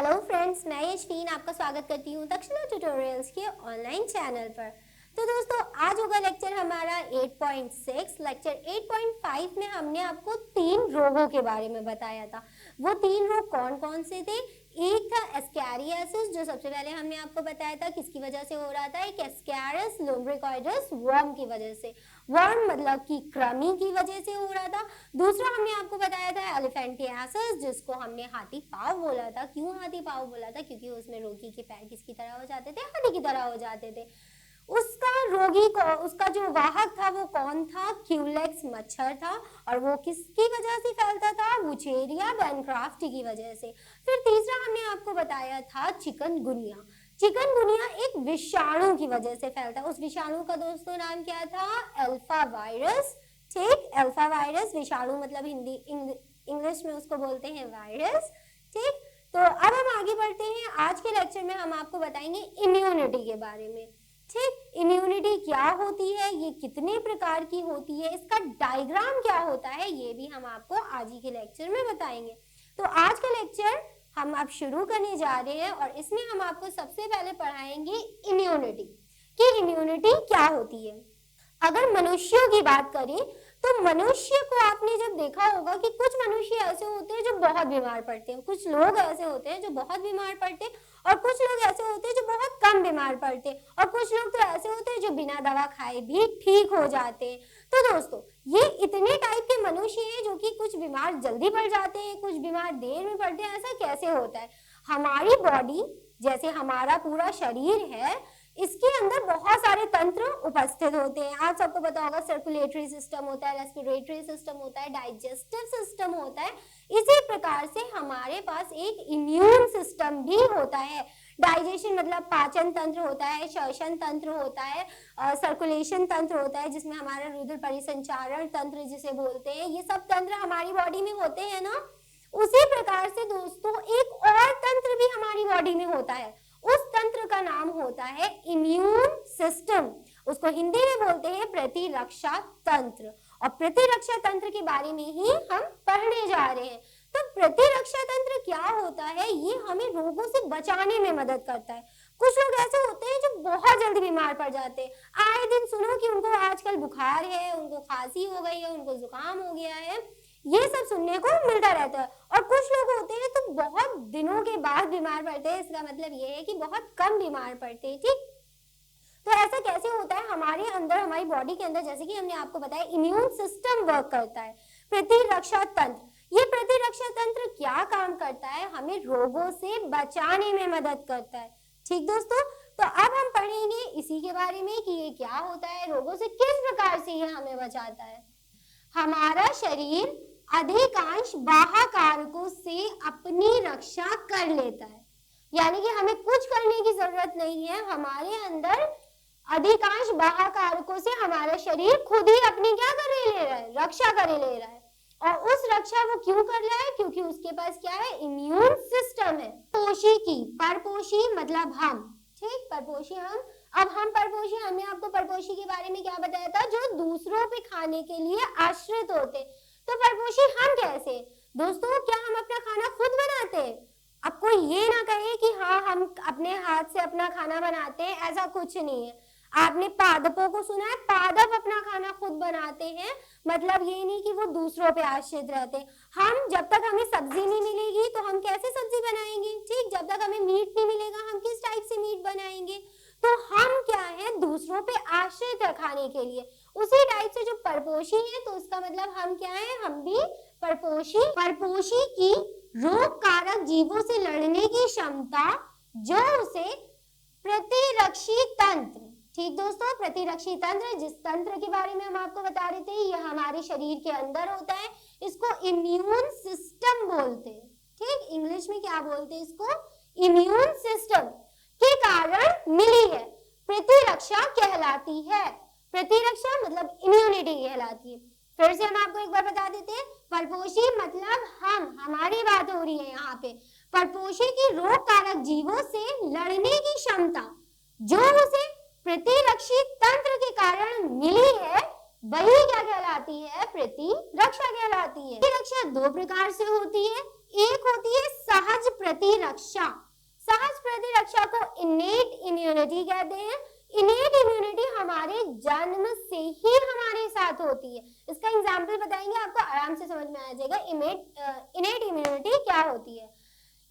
Hello friends, मैं यशवीन आपका स्वागत करती हूँ दक्षिणा ट्यूटोरियल्स के ऑनलाइन चैनल पर। तो दोस्तों, आज होगा लेक्चर हमारा 8.6। लेक्चर 8.5 में हमने आपको 3 रोगों के बारे में बताया था। वो 3 रोग कौन कौन से थे? एक था एस्कैरियासिस, जो सबसे पहले हमने आपको बताया था किसकी वजह से हो रहा था। एक एस्कैरिस लुम्ब्रिकॉइडस वर्म की वजह से, वर्म मतलब कि कृमि की वजह से हो रहा था। दूसरा हमने आपको बताया था एलिफेंटियासिस, जिसको हमने हाथी पाँव बोला था। क्यों हाथी पाँव बोला था? क्योंकि उसमें रोगी के पैर किसकी तरह हो जाते थे? हाथी की तरह हो जाते थे। उसका रोगी को, उसका जो वाहक था वो कौन था? क्यूलेक्स मच्छर था। और वो किसकी वजह से फैलता था? वुचेरिया बैनक्राफ्टी की वजह से। फिर तीसरा हमने आपको बताया था चिकनगुनिया। चिकनगुनिया एक विषाणु की वजह से फैलता है। उस विषाणु का दोस्तों नाम क्या था? Alpha virus. ठीक, अल्फा वायरस। विषाणु मतलब हिंदी इंग्लिश में उसको बोलते हैं वायरस। ठीक, तो अब हम आगे बढ़ते हैं। आज के लेक्चर में हम आपको बताएंगे इम्यूनिटी के बारे में। ठीक, इम्यूनिटी क्या होती है, ये कितने प्रकार की होती है, इसका डायग्राम क्या होता है, ये भी हम आपको आज ही के लेक्चर में बताएंगे। तो आज का लेक्चर हम अब शुरू करने जा रहे हैं और इसमें हम आपको सबसे पहले पढ़ाएंगे इम्यूनिटी, कि इम्यूनिटी क्या होती है। अगर मनुष्यों की बात करें तो मनुष्य को आपने जब देखा होगा कि कुछ मनुष्य ऐसे होते हैं जो बहुत बीमार पड़ते हैं, कुछ लोग ऐसे होते हैं जो बहुत बीमार पड़ते हैं, और कुछ लोग ऐसे होते हैं जो बहुत कम बीमार पड़ते हैं, और कुछ लोग तो ऐसे होते हैं जो बिना दवा खाए भी ठीक हो जाते हैं। तो दोस्तों, ये इतने टाइप के मनुष्य हैं जो कि कुछ बीमार जल्दी पड़ जाते हैं, कुछ बीमार देर में पड़ते हैं। ऐसा कैसे होता है? हमारी बॉडी, जैसे हमारा पूरा शरीर है, इसके अंदर बहुत सारे तंत्र उपस्थित होते हैं। आप सबको पता होगा, सर्कुलेटरी सिस्टम होता है, रेस्पिरेटरी सिस्टम होता है, डाइजेस्टिव सिस्टम होता है। इसी प्रकार से हमारे पास एक इम्यून सिस्टम भी होता है। डाइजेशन मतलब पाचन तंत्र होता है, श्वसन तंत्र होता है, सर्कुलेशन तंत्र होता है, जिसमें हमारा रुधिर परिसंचारण तंत्र जिसे बोलते हैं, ये सब तंत्र हमारी बॉडी में होते हैं ना। उसी प्रकार से दोस्तों एक और तंत्र भी हमारी बॉडी में होता है। उस तंत्र का नाम होता है इम्यून सिस्टम। उसको हिंदी में बोलते हैं प्रतिरक्षा तंत्र। और प्रतिरक्षा तंत्र के बारे में ही हम पढ़ने जा रहे हैं। तो प्रतिरक्षा तंत्र क्या होता है? ये हमें रोगों से बचाने में मदद करता है। कुछ लोग ऐसे होते हैं जो बहुत जल्दी बीमार पड़ जाते हैं। आए दिन सुनो कि उनको आजकल बुखार है, उनको खांसी हो गई है, उनको जुकाम हो गया है, ये सब सुनने को मिलता रहता है। और कुछ लोग होते हैं तो बहुत दिनों के बाद बीमार पड़ते हैं। इसका मतलब ये है कि बहुत कम बीमार पड़ते हैं। ठीक, तो ऐसा कैसे होता है? हमारे अंदर, हमारी बॉडी के अंदर, जैसे कि हमने आपको बताया, इम्यून सिस्टम वर्क करता है। प्रतिरक्षा तंत्र, ये प्रतिरक्षा तंत्र क्या काम करता है? हमें रोगों से बचाने में मदद करता है। ठीक दोस्तों, तो अब हम पढ़ेंगे इसी के बारे में कि ये क्या होता है, रोगों से किस प्रकार से ये हमें बचाता है। हमारा शरीर अधिकांश बाह्य कारकों से अपनी रक्षा कर लेता है, यानी कि हमें कुछ करने की जरूरत नहीं है। हमारे अंदर अधिकांश बाह्य कारकों से हमारा शरीर खुद ही अपनी क्या कर ले रहा है? रक्षा कर ले रहा है। और उस रक्षा वो क्यों कर रहा है? क्योंकि उसके पास क्या है? इम्यून सिस्टम है। पोषी की, परपोषी मतलब हम। ठीक, परपोषी हम। अब हम परपोषी, हमने आपको परपोषी के बारे में क्या बताया था? जो दूसरों पे खाने के लिए आश्रित होते। तो परपोषी हम कैसे? दोस्तों, क्या हम अपना खाना खुद बनाते हैं? अब कोई ये ना कहे कि हाँ हम अपने हाथ से अपना खाना बनाते हैं, ऐसा कुछ नहीं है। आपने पादपों को सुना है? पादप अपना खाना खुद बनाते हैं। मतलब ये नहीं कि वो दूसरों पे आश्रित रहते। हम, जब तक हमें सब्जी नहीं मिलेगी तो हम कैसे सब्जी बनाएंगे? ठीक, जब तक हमें मीट नहीं मिलेगा हम किस टाइप से मीट बनाएंगे? तो हम क्या है? दूसरों पे आश्रित है खाने के लिए। उसी टाइप से जो परपोषी है, तो उसका मतलब हम क्या है? हम भी परपोषी। परपोषी की रोग कारक जीवों से लड़ने की क्षमता, जो उसे प्रतिरक्षी तंत्र। ठीक दोस्तों, प्रतिरक्षी तंत्र, जिस तंत्र के बारे में हम आपको बता रहे थे, ये हमारे शरीर के अंदर होता है। इसको इम्यून सिस्टम बोलते हैं। ठीक, इंग्लिश में क्या बोलते हैं इसको? इम्यून सिस्टम के कारण मिली है, प्रतिरक्षा कहलाती है। प्रतिरक्षा मतलब इम्यूनिटी कहलाती है। फिर से हम आपको एक बार बता देते हैं, परपोषी मतलब हम, हमारी बात हो रही है यहाँ पे। परपोषी की रोग कारक जीवों से लड़ने की क्षमता, जो उसे प्रतिरक्षी तंत्र के कारण मिली है, वही क्या कहलाती है? प्रतिरक्षा कहलाती है। प्रतिरक्षा 2 प्रकार से होती है। एक होती है सहज प्रतिरक्षा। सहज प्रतिरक्षा को इनेट इम्यूनिटी कहते हैं। इनेट इम्यूनिटी हमारे जन्म से ही हमारे साथ होती है। इसका एग्जाम्पल बताएंगे, आपको आराम से समझ में आ जाएगा इनेट इम्यूनिटी क्या होती है।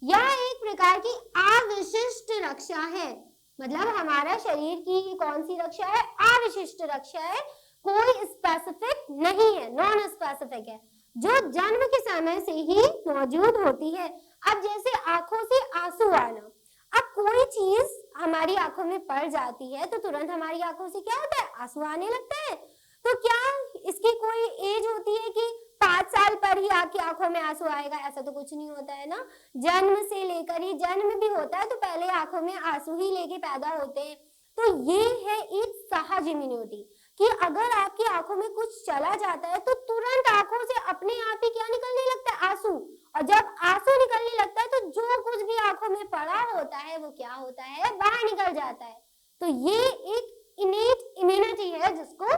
यह एक प्रकार की अविशिष्ट रक्षा है, मतलब हमारा शरीर की कौन सी रक्षा है, अविशिष्ट रक्षा है, कोई स्पेसिफिक नहीं है, नॉन स्पेसिफिक है, जो जन्म के समय से ही मौजूद होती है। अब जैसे आंखों से आंसू आना, अब कोई चीज हमारी आंखों में पड़ जाती है तो तुरंत हमारी आंखों से क्या होता है, आंसू आने लगता है। तो क्या इसकी कोई एज होती है कि 5 साल पर ही आपकी आंखों में आंसू आएगा? ऐसा तो कुछ नहीं होता है ना। जन्म से लेकर ही, जन्म भी होता है तो पहले आंखों में आंसू ही लेके पैदा होते हैं। तो ये है एक सहज इम्यूनिटी कि अगर आपकी आंखों में कुछ चला जाता है तो तुरंत आंखों से अपने आप ही क्या निकलने लगता है, आंसू। और जब आंसू निकलने लगता है तो जो कुछ भी आंखों में पड़ा होता है वो क्या होता है, बाहर निकल जाता है। तो ये एक इनेट इम्यूनिटी है जिसको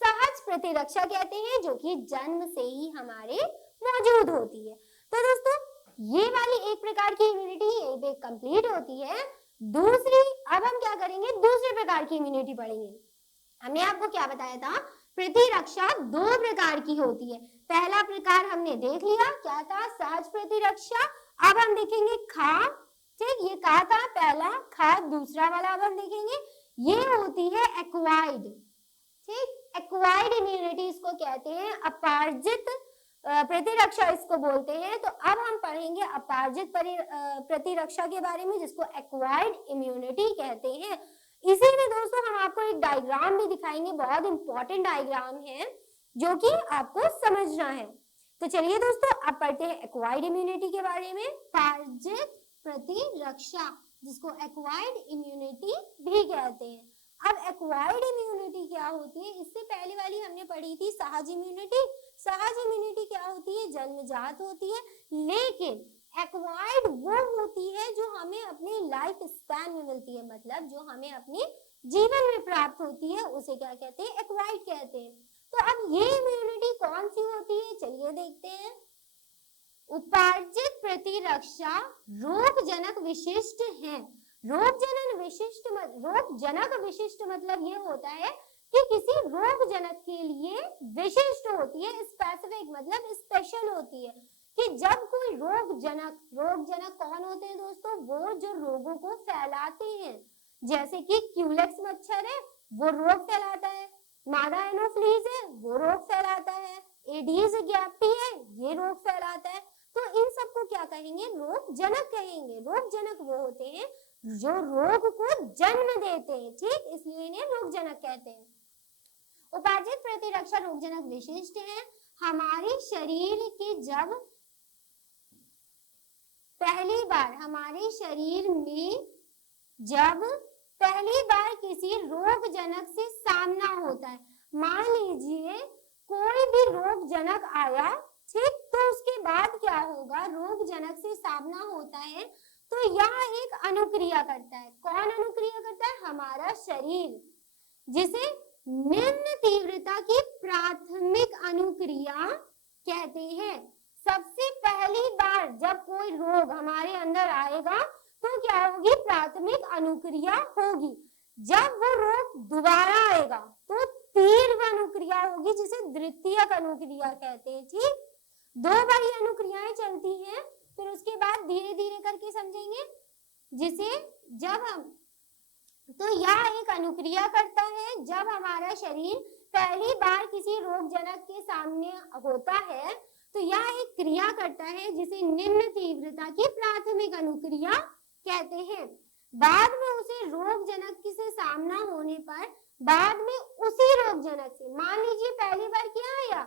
सहज प्रतिरक्षा कहते हैं, जो कि जन्म से ही हमारे मौजूद होती है। तो दोस्तों ये वाली एक प्रकार की इम्यूनिटी यहीं पे कंप्लीट होती है। दूसरी, अब हम क्या करेंगे, दूसरे प्रकार की इम्यूनिटी पढ़ेंगे। हमने आपको क्या बताया था, प्रतिरक्षा 2 प्रकार की होती है। पहला प्रकार हमने देख लिया, क्या था, सहज प्रतिरक्षा। अब हम देखेंगे खाद, ठीक, ये क्या था, पहला खाद, दूसरा वाला अब हम देखेंगे, ये होती है एक्वायर्ड, ठीक, एक्वायर्ड इम्यूनिटी इसको कहते हैं, अपार्जित प्रतिरक्षा इसको बोलते हैं। तो अब हम पढ़ेंगे अपार्जित प्रतिरक्षा के बारे में, जिसको एक्वायर्ड इम्यूनिटी कहते हैं। इसी में दोस्तों हम आपको एक डायग्राम भी दिखाएंगे, बहुत इंपॉर्टेंट डायग्राम है जो कि आपको समझना है। तो चलिए दोस्तों अब पढ़ते हैं एक्वायर्ड इम्यूनिटी के बारे में। अपार्जित प्रतिरक्षा, जिसको एक्वायर्ड इम्यूनिटी भी कहते हैं। अब एक्वायर्ड इम्यूनिटी क्या होती है, इससे पहले वाली हमने पढ़ी थी सहज इम्यूनिटी। सहज इम्यूनिटी क्या होती है, जन्मजात होती है, लेकिन एक्वायर्ड वो होती है जो हमें अपने लाइफ स्पैन में मिलती है, मतलब जो हमें अपने जीवन में प्राप्त होती है, उसे क्या कहते हैं, एक्वायर्ड कहते हैं। तो अब ये इम्यूनिटी कौन सी होती है, चलिए देखते हैं। उपार्जित प्रतिरक्षा रोगजनक विशिष्ट है। रोगजनक विशिष्ट मतलब ये होता है कि किसी रोगजनक के लिए विशिष्ट होती है, स्पेसिफिक मतलब स्पेशल होती है। कि जब कोई रोगजनक कौन होते हैं दोस्तों, वो जो रोगों को फैलाते हैं, जैसे कि क्यूलेक्स मच्छर है वो रोग फैलाता है, मादा एनोफ्लीज है वो रोग फैलाता है, एडीज एगिप्टी है ये रोग फैलाता है। तो इन सबको क्या कहेंगे, रोगजनक कहेंगे। रोगजनक वो होते हैं जो रोग को जन्म देते हैं, ठीक, इसलिए इन्हें रोगजनक कहते हैं। उपार्जित प्रतिरक्षा रोगजनक विशिष्ट है। हमारे शरीर के जब पहली बार हमारे शरीर में जब पहली बार किसी रोगजनक से सामना होता है, मान लीजिए कोई भी रोगजनक आया, ठीक, तो उसके बाद क्या होगा, रोगजनक से सामना होता है तो यह एक अनुक्रिया करता है। कौन अनुक्रिया करता है, हमारा शरीर, जिसे निम्न तीव्रता की प्राथमिक अनुक्रिया कहते हैं। सबसे पहली बार जब कोई रोग हमारे अंदर आएगा तो क्या होगी, प्राथमिक अनुक्रिया होगी। जब वो रोग दोबारा आएगा तो तीव्र अनुक्रिया होगी, जिसे द्वितीयक अनुक्रिया कहते हैं, ठीक। 2 बार ये अनुक्रियाएं चलती हैं, फिर उसके बाद धीरे धीरे करके समझेंगे, जिसे जब हम, तो यह एक अनुक्रिया करता है जब हमारा शरीर पहली बार किसी रोगजनक के सामने होता है, तो यह एक क्रिया करता है जिसे निम्न तीव्रता की प्राथमिक अनुक्रिया कहते हैं। बाद में उसे रोगजनक से सामना होने पर, बाद में उसी रोगजनक से, मान लीजिए पहली बार क्या आया,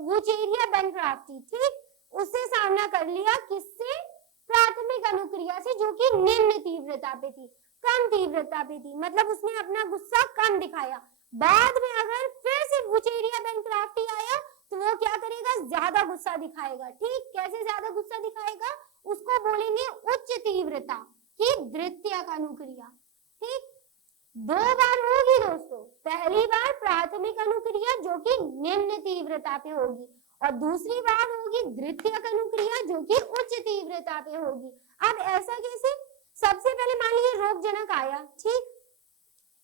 वुचेरिया बैनक्राफ्टी, ठीक, उससे सामना कर लिया, किससे, प्राथमिक अनुक्रिया से, जो कि निम्न तीव्रता पे थी, कम तीव्रता पे थी, मतलब उसने अपना गुस्सा कम दिखाया। बाद में अगर फिर से वुचेरिया बैनक्राफ्टी आया तो वो क्या करेगा, ज्यादा गुस्सा दिखाएगा, ठीक। कैसे ज्यादा गुस्सा दिखाएगा, उसको बोलेंगे उच्च तीव्रता की द्वितीयक अनुक्रिया, ठीक। दो बार होगी दोस्तों। पहली बार प्राथमिक अनुक्रिया जो कि निम्न तीव्रता पे होगी और दूसरी बार होगी द्वितीयक अनुक्रिया जो कि उच्च तीव्रता पे होगी। अब ऐसा कैसे? सबसे पहले मान लीजिए रोगजनक आया, ठीक,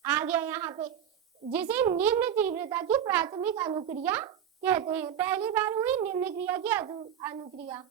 आ गया यहाँ पे, जिसे निम्न तीव्रता की प्राथमिक अनुक्रिया कहते हैं। पहली बार हुई निम्न क्रिया की अनुक्रिया,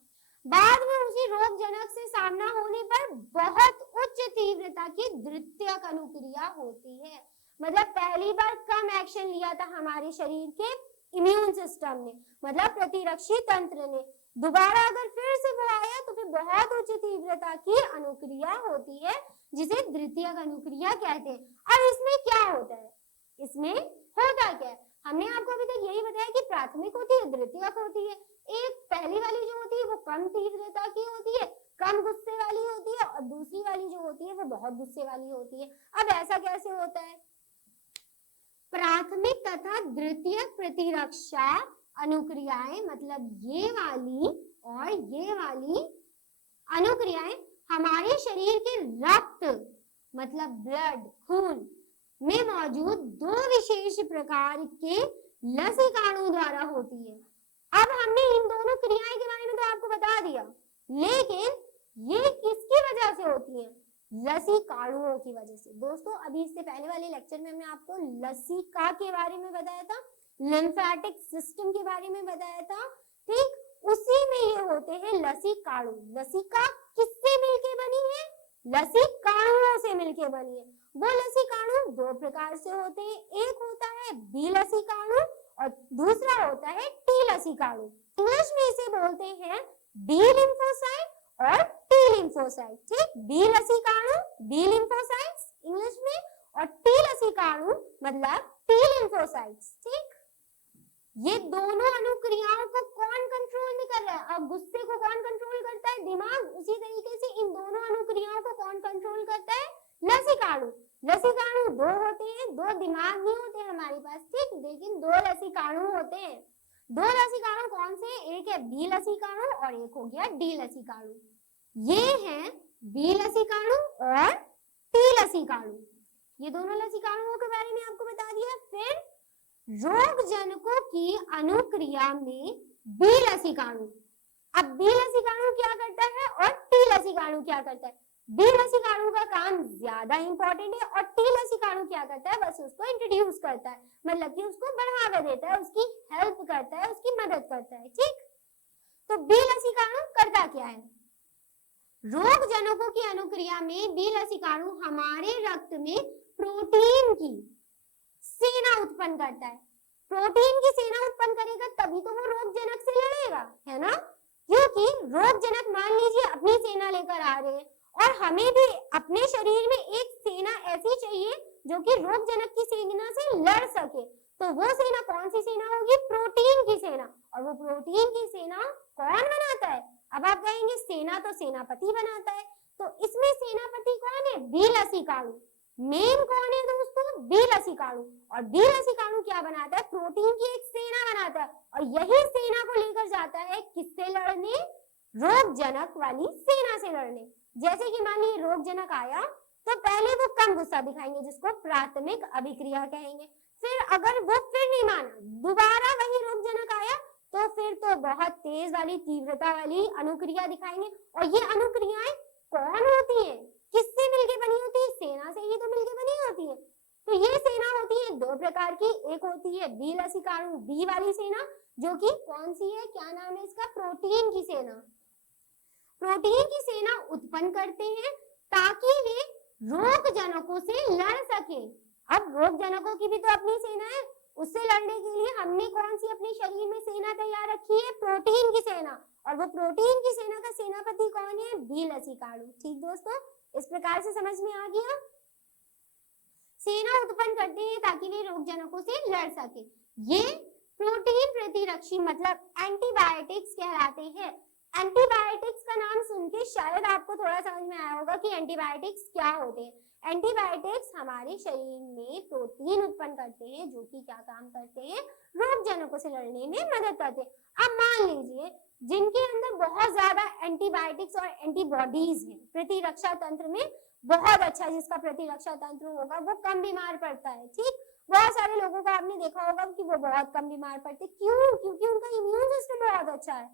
बाद में उसी रोगजनक से सामना होने पर बहुत उच्च तीव्रता की द्वितीयक अनुक्रिया होती है। मतलब पहली बार कम एक्शन लिया था हमारे शरीर के इम्यून सिस्टम ने, मतलब प्रतिरक्षी तंत्र ने, दोबारा अगर फिर से वो आया तो फिर बहुत उच्च तीव्रता की अनुक्रिया होती है जिसे द्वितीयक अनुक्रिया कहते हैं। अब इसमें क्या होता है? इसमें होता क्या है? हमने आपको अभी तक यही बताया कि प्राथमिक होती है, द्वितीयक होती है। एक पहली वाली जो होती है वो कम तीव्रता की होती है, कम गुस्से वाली होती है, और दूसरी वाली जो होती है वो बहुत गुस्से वाली होती है। अब ऐसा कैसे होता है? प्राथमिक तथा द्वितीयक प्रतिरक्षा अनुक्रियाएं, मतलब ये वाली और ये वाली अनुक्रियाएं हमारे शरीर के रक्त, मतलब ब्लड, खून में मौजूद दो विशेष प्रकार के लसीकाणु द्वारा होती है। अब हमने इन दोनों क्रियाएं के बारे में तो आपको बता दिया, लेकिन ये किसकी वजह से होती है? लसीकाणुओं की वजह से। दोस्तों अभी इससे पहले वाले लेक्चर में हमने आपको लसिका के बारे में बताया था, लिम्फेटिक सिस्टम के बारे में बताया था, ठीक, उसी में ये होते हैं लसीकाणु। लसिका किससे मिलके बनी है? लसीकाणुओं से मिलके बनी है। वो लसीकाणु दो प्रकार से होते हैं, एक होता है बी लसीकाणु और दूसरा होता है टी लसीकाणु। इंग्लिश में इसे बोलते हैं बी लिम्फोसाइट और टी लिम्फोसाइट, ठीक, बी लसीकाणु, बी लिम्फोसाइट्स इंग्लिश में, और टी लसीकाणु मतलब टी लिम्फोसाइट्स, ठीक। ये दोनों अनुक्रियाओं को कौन कंट्रोल में कर रहा है? अब गुस्से को कौन कंट्रोल करता है? दिमाग। उसी तरीके से इन दोनों अनुक्रियाओं को कौन कंट्रोल करता है? लसीकाणु। लसीकाणु दो होते हैं, दो दिमाग नहीं होते हमारे पास, ठीक, लेकिन दो लसीकाणु होते हैं। दो लसीकाणु कौन से? एक है बी लसीकाणु और एक हो गया डी लसीकाणु। ये हैं बी लसीकाणु और टी लसीकाणु। ये दोनों लसीकाणुओं के बारे में आपको बता दिया। फिर रोगजनकों की अनुक्रिया में बी लसीकाणु, अब बी लसीकाणु क्या करता है और टी लसीकाणु क्या करता है? बी लसीकाणु का काम ज्यादा इंपॉर्टेंट है और टी लसीकाणु क्या करता है? बस उसको इंट्रोड्यूस करता है, मतलब कि उसको बढ़ावा देता है, उसकी हेल्प करता है, उसकी मदद करता है, ठीक। तो बी लसीकाणु करता क्या है? रोगजनकों की अनुक्रिया में बी लसीकाणु हमारे रक्त में प्रोटीन की सेना उत्पन्न करता है। प्रोटीन की सेना उत्पन्न करेगा तभी तो वो रोगजनक से लड़ेगा, है ना? क्योंकि रोगजनक मान लीजिए अपनी सेना लेकर आ रहे हैं और हमें भी अपने शरीर में एक सेना ऐसी चाहिए जो कि रोगजनक की सेना से लड़ सके। तो वो सेना कौन सी सेना होगी? प्रोटीन की सेना। और वो प्रोटीन की सेना कौन बनाता है? अब आप कहेंगे सेना तो सेनापति बनाता है, तो इसमें सेनापति कौन है? बी लसीकाणु। मेन कौन है दोस्तों? बी लसीकाणु। और बी लसीकाणु क्या बनाता है? प्रोटीन की एक सेना बनाता है और यही सेना को लेकर जाता है किससे लड़ने? रोगजनक वाली सेना से लड़ने। जैसे कि मान लीजिए रोगजनक आया तो पहले वो कम गुस्सा दिखाएंगे जिसको प्राथमिक अभिक्रिया कहेंगे। फिर अगर वो फिर नहीं माना, दोबारा वही रोगजनक आया तो फिर तो बहुत तेज वाली तीव्रता वाली अनुक्रिया दिखाएंगे। और ये अनुक्रियाएं कौन होती है? किससे मिलके बनी होती है? सेना से ही तो मिलके बनी होती है। तो ये सेना होती है दो प्रकार की, एक होती है बी लसीकाणु बी वाली सेना जो कि कौन सी है, क्या नाम है इसका? प्रोटीन की सेना। प्रोटीन की सेना उत्पन्न करते हैं ताकि वे रोगजनकों से लड़ सके। अब रोगजनकों की भी तो अपनी सेना है, उससे लड़ने के लिए हमने कौन सी अपने शरीर में सेना तैयार रखी है? प्रोटीन की सेना। और वो प्रोटीन की सेना का सेनापति कौन है? बी लसीकाणु। ठीक दोस्तों, इस प्रकार से समझ में आ गया। सेना उत्पन्न करते हैं ताकि वे रोगजनकों से लड़ सके। ये प्रोटीन प्रतिरक्षी मतलब एंटीबायोटिक्स कहलाते हैं। एंटीबायोटिक्स का नाम सुन के शायद आपको थोड़ा समझ में आया होगा कि एंटीबायोटिक्स क्या होते हैं। एंटीबायोटिक्स हमारे शरीर में प्रोटीन उत्पन्न करते हैं जो कि क्या काम करते हैं, रोग जनकों से लड़ने में मदद करते हैं। अब मान लीजिए जिनके अंदर बहुत ज्यादा एंटीबायोटिक्स और एंटीबॉडीज हैं, प्रतिरक्षा तंत्र में बहुत अच्छा, जिसका प्रतिरक्षा तंत्र होगा वो कम बीमार पड़ता है। ठीक, बहुत सारे लोगों को आपने देखा होगा कि वो बहुत कम बीमार पड़ते, क्यों? क्योंकि उनका इम्यून सिस्टम बहुत अच्छा है।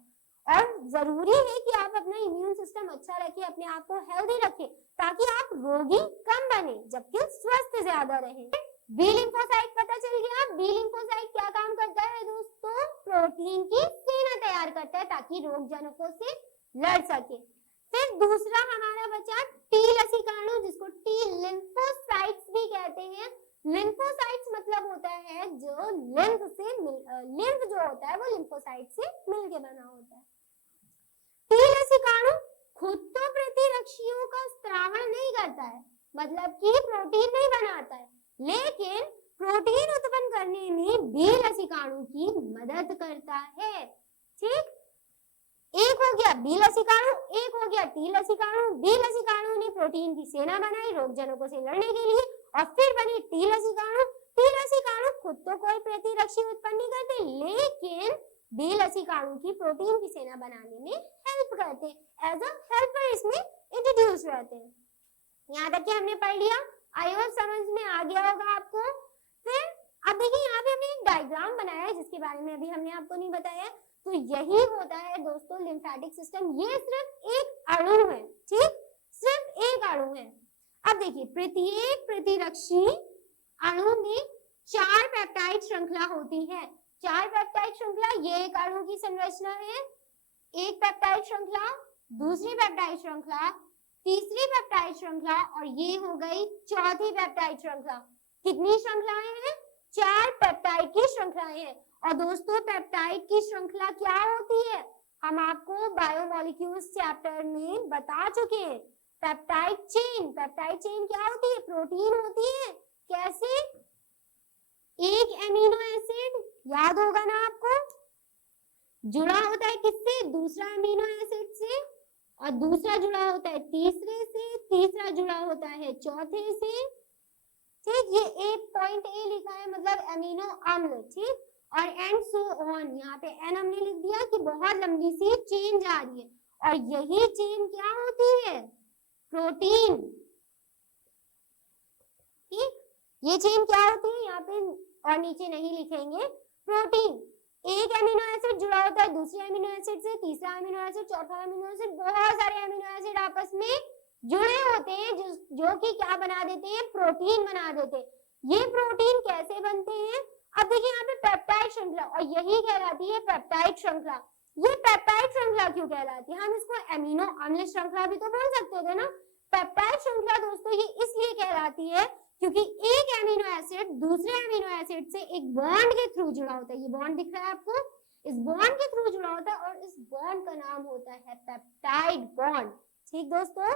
और जरूरी है कि आप अपना इम्यून सिस्टम अच्छा रखें, अपने आप को हेल्दी रखें, ताकि आप रोगी कम बने जबकि स्वस्थ ज्यादा रहें। बी लिम्फोसाइट पता चल गया। बी लिम्फोसाइट क्या काम करता है दोस्तों? प्रोटीन की सेना तैयार करता है ताकि रोग जनकों से लड़ सके। फिर दूसरा हमारा बचा टी लसीकाणु, जिसको टी लिम्फोसाइट्स भी कहते हैं। लिम्फोसाइट्स मतलब होता है जो लिम्फ जो होता है वो लिम्फोसाइट से मिलके बना होता है। टी लसीकाणु खुद तो प्रतिरक्षियों का स्त्रावण नहीं करता है, मतलब कि प्रोटीन नहीं बनाता है, लेकिन प्रोटीन उत्पन्न करने में बी लसीकाणु की मदद करता है। ठीक, एक हो गया बी लसीकाणु, एक हो गया टी लसीकाणु। बी लसीकाणु ने प्रोटीन की सेना बनाई रोग जनकों से लड़ने के लिए, और फिर बनी टी लसीकाणु। टी लसीकाणु खुद तो कोई प्रतिरक्षी उत्पन्न नहीं करते, लेकिन बी लसीकाणु की प्रोटीन की सेना बनाने में हेल्प करते हैं, एज अ हेल्पर इसमें इंट्रोड्यूस रहते हैं। यहाँ तक कि हमने पढ़ लिया, आई होप समझ में आ गया होगा आपको। फिर अब देखिए यहाँ पे हमने एक डायग्राम बनाया है जिसके बारे में अभी हमने आपको नहीं बताया। तो यही होता है दोस्तों लिम्फेटिक सिस्टम। ये सिर्फ एक अणु है, ठीक, सिर्फ एक अणु है। अब देखिए प्रत्येक प्रतिरक्षी अणु में 4 पेप्टाइड श्रृंखला होती है। 4 पेप्टाइड श्रृंखला, ये एक अणु की संरचना है। एक पेप्टाइड श्रृंखला, दूसरी पेप्टाइड श्रृंखला, तीसरी पेप्टाइड श्रृंखला, और ये हो गई चौथी पेप्टाइड श्रृंखला। कितनी श्रृंखलाएं हैं? 4 पेप्टाइड की श्रृंखलाएं हैं। और दोस्तों पेप्टाइड की श्रृंखला क्या होती है हम आपको बायोमोलिक्यूल्स चैप्टर में बता चुके हैं। पेप्टाइड चेन, पेप्टाइड चेन क्या होती है? प्रोटीन होती है। कैसे? एक एमिनो एसिड, याद होगा ना आपको, जुड़ा होता है किससे? दूसरा एमिनो एसिड से, और दूसरा जुड़ा होता है तीसरे से, तीसरा जुड़ा होता है चौथे से। ठीक, ये एक पॉइंट ए लिखा है, मतलब एमिनो अम्ल। ठीक, और एंड सो ऑन, यहाँ पे एन हमने लिख दिया कि बहुत लंबी सी चेन जा रही है, और यही चेन क्या होती है? प्रोटीन। ठीक, ये चेन क्या होती है? यहाँ पे और नीचे नहीं लिखेंगे। प्रोटीन, एक एमिनो एसिड जुड़ा होता है दूसरे एमिनो एसिड से, तीसरा एमिनो एसिड, चौथा एमिनो एसिड, बहुत सारे एमिनो एसिड आपस में जुड़े होते हैं जो कि क्या बना देते हैं? प्रोटीन बना देते हैं। ये प्रोटीन कैसे बनते हैं? अब देखिए यहाँ पे पेप्टाइड श्रृंखला, और यही कहलाती है पेप्टाइड श्रृंखला। ये पेप्टाइड श्रृंखला क्यों कहलाती है? हम इसको एमिनो अम्ल श्रृंखला भी तो बोल सकते थे ना। पेप्टाइड श्रृंखला दोस्तों ये इसलिए कहलाती है क्योंकि एक एमिनो एसिड दूसरे एमिनो एसिड से एक बॉन्ड के थ्रू जुड़ा होता है। ये बॉन्ड दिख रहा है आपको, इस बॉन्ड के थ्रू जुड़ा होता है, और इस बॉन्ड का नाम होता है पेप्टाइड बॉन्ड। ठीक दोस्तों,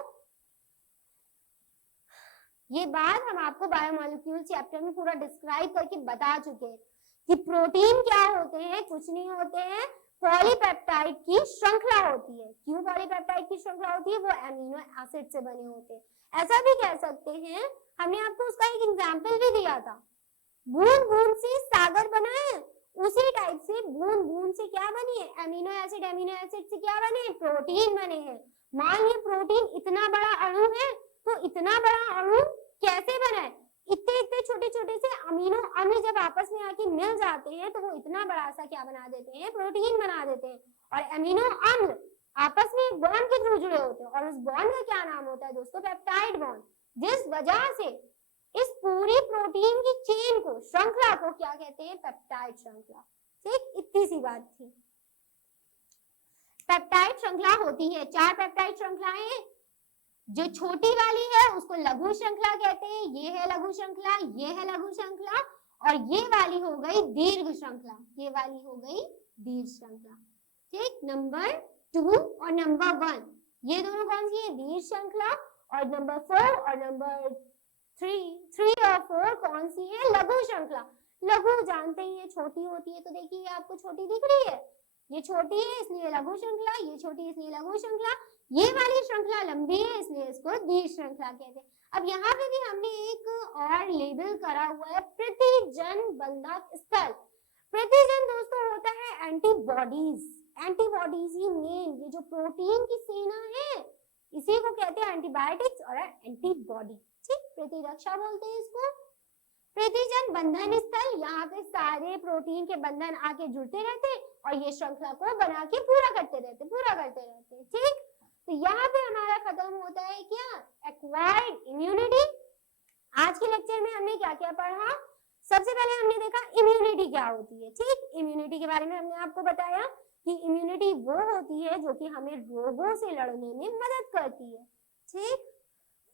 ये बात हम आपको बायोमोलिक्यूल चैप्टर में पूरा डिस्क्राइब करके बता चुके हैं कि प्रोटीन क्या होते हैं, कुछ नहीं होते हैं, पॉलीपेप्टाइड की श्रृंखला होती है। क्यों पॉलीपेप्टाइड की श्रृंखला होती है? वो एमिनो एसिड से बने होते हैं। ऐसा भी कह सकते हैं, हमने आपको उसका एक एग्जाम्पल भी दिया था, बूंद बूंद से सागर बना है, उसी टाइप से बूंद बूंद से क्या बनी है? एमिनो एसिड से क्या बने? प्रोटीन बने हैं। मान लीजिए प्रोटीन इतना बड़ा अणु है, तो इतना बड़ा अणु कैसे बना है? इतने इतने छोटे छोटे से अमीनो अम्ल जब आपस में आके मिल जाते हैं तो वो इतना बड़ा सा क्या बना देते हैं? प्रोटीन बना देते हैं। और अमीनो अम्ल आपस में एक बॉन्ड के थ्रू जुड़े होते हैं, और उस बॉन्ड का क्या नाम होता है दोस्तों? Peptide bond. जिस वजह से इस पूरी प्रोटीन की चेन को, श्रृंखला को क्या कहते हैं? पेप्टाइड श्रृंखला। ठीक, इतनी सी बात थी। पेप्टाइड श्रृंखला होती है 4 पेप्टाइड श्रृंखलाएं। जो छोटी वाली है उसको लघु श्रृंखला कहते हैं, ये है लघु श्रृंखला, ये है लघु श्रृंखला, और ये वाली हो गई दीर्घ श्रृंखला, ये वाली हो गई दीर्घ श्रृंखला। ठीक, नंबर 2 और नंबर 1 ये दोनों कौन सी है? दीर्घ श्रृंखला। और नंबर 4 और नंबर 3 और 4 कौन सी है? लघु श्रृंखला। लघु जानते ही है छोटी होती है, तो देखिए आपको छोटी दिख रही है, ये छोटी है इसलिए लघु श्रृंखला, ये छोटी इसलिए लघु श्रृंखला, ये वाली श्रृंखला लंबी है इसलिए इसको दीर्घ श्रृंखला कहते हैं। अब यहाँ पे भी हमने एक और लेबल करा हुआ है, प्रतिजन बंधक स्थल। प्रतिजन दोस्तों होता है एंटीबॉडीज, एंटीबॉडीज ही मेन, ये जो प्रोटीन की सेना है इसी को कहते हैं एंटीबायोटिक्स और एंटीबॉडी। ठीक, प्रतिरक्षा बोलते हैं इसको। प्रतिजन बंधन स्थल, यहाँ पे सारे प्रोटीन के बंधन आके जुड़ते रहते और ये श्रृंखला को बना के पूरा करते रहते। ठीक, तो यहाँ पे हमारा खत्म होता है क्या, एक्वायर्ड इम्यूनिटी। आज के लेक्चर में हमने क्या क्या पढ़ा, सबसे पहले हमने देखा इम्यूनिटी क्या होती है। ठीक, इम्यूनिटी के बारे में हमने आपको बताया कि इम्यूनिटी वो होती है जो कि हमें रोगों से लड़ने में मदद करती है। ठीक,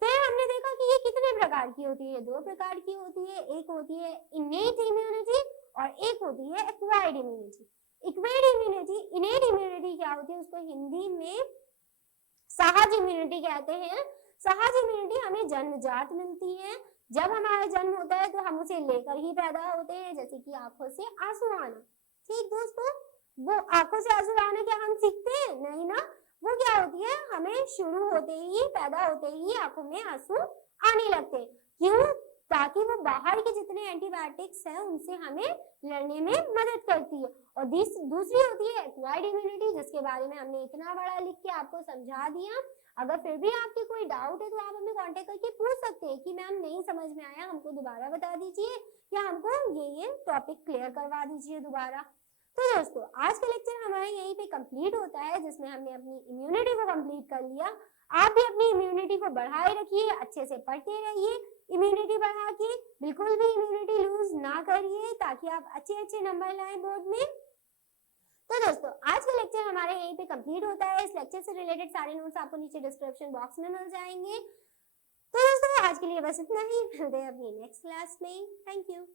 फिर हमने देखा कि ये कितने प्रकार की होती है, दो प्रकार की होती है, एक होती है इनेट इम्यूनिटी और एक होती है एक्वायर्ड इम्यूनिटी। इनेट इम्यूनिटी क्या होती है, उसको हिंदी में सहज इम्यूनिटी कहते हैं। सहज इम्यूनिटी हमें जन्मजात मिलती है, जब हमारा जन्म होता है तो हम उसे लेकर ही पैदा होते हैं, जैसे कि आंखों से आंसू आना। ठीक दोस्तों, वो आंखों से आंसू आना क्या हम सीखते हैं, नहीं ना, वो क्या होती है, हमें शुरू होते ही, पैदा होते ही आंखों में आंसू आने लगते हैं। क्यों, ताकि वो बाहर के जितने एंटीबायोटिक्स हैं उनसे हमें लड़ने में मदद करती है। और दूसरी होती है एक्वायर्ड इम्यूनिटी, जिसके बारे में हमने इतना बड़ा लिख के आपको समझा दिया। अगर फिर भी आपके कोई डाउट है तो आप हमें कांटेक्ट करके पूछ सकते हैं कि मैम नहीं समझ में आया, हमको दोबारा बता दीजिए या हमको ये टॉपिक क्लियर करवा दीजिए दोबारा। तो दोस्तों आज का लेक्चर हमारा यहीं पे कंप्लीट होता है, जिसमें हमने अपनी इम्यूनिटी को कंप्लीट कर लिया। आप भी अपनी इम्यूनिटी को बढ़ाए रखिए, अच्छे से पढ़ते रहिए, इम्यूनिटी बढ़ा के बिल्कुल भी इम्यूनिटी लूज ना करिए, ताकि आप अच्छे नंबर लाएं बोर्ड में। तो दोस्तों आज का लेक्चर हमारे यहीं पे कंप्लीट होता है। इस लेक्चर से रिलेटेड सारे नोट्स आपको नीचे डिस्क्रिप्शन बॉक्स में मिल जाएंगे। तो दोस्तों आज के लिए बस इतना ही, मिलते हैं अपनी नेक्स्ट क्लास में। Thank you.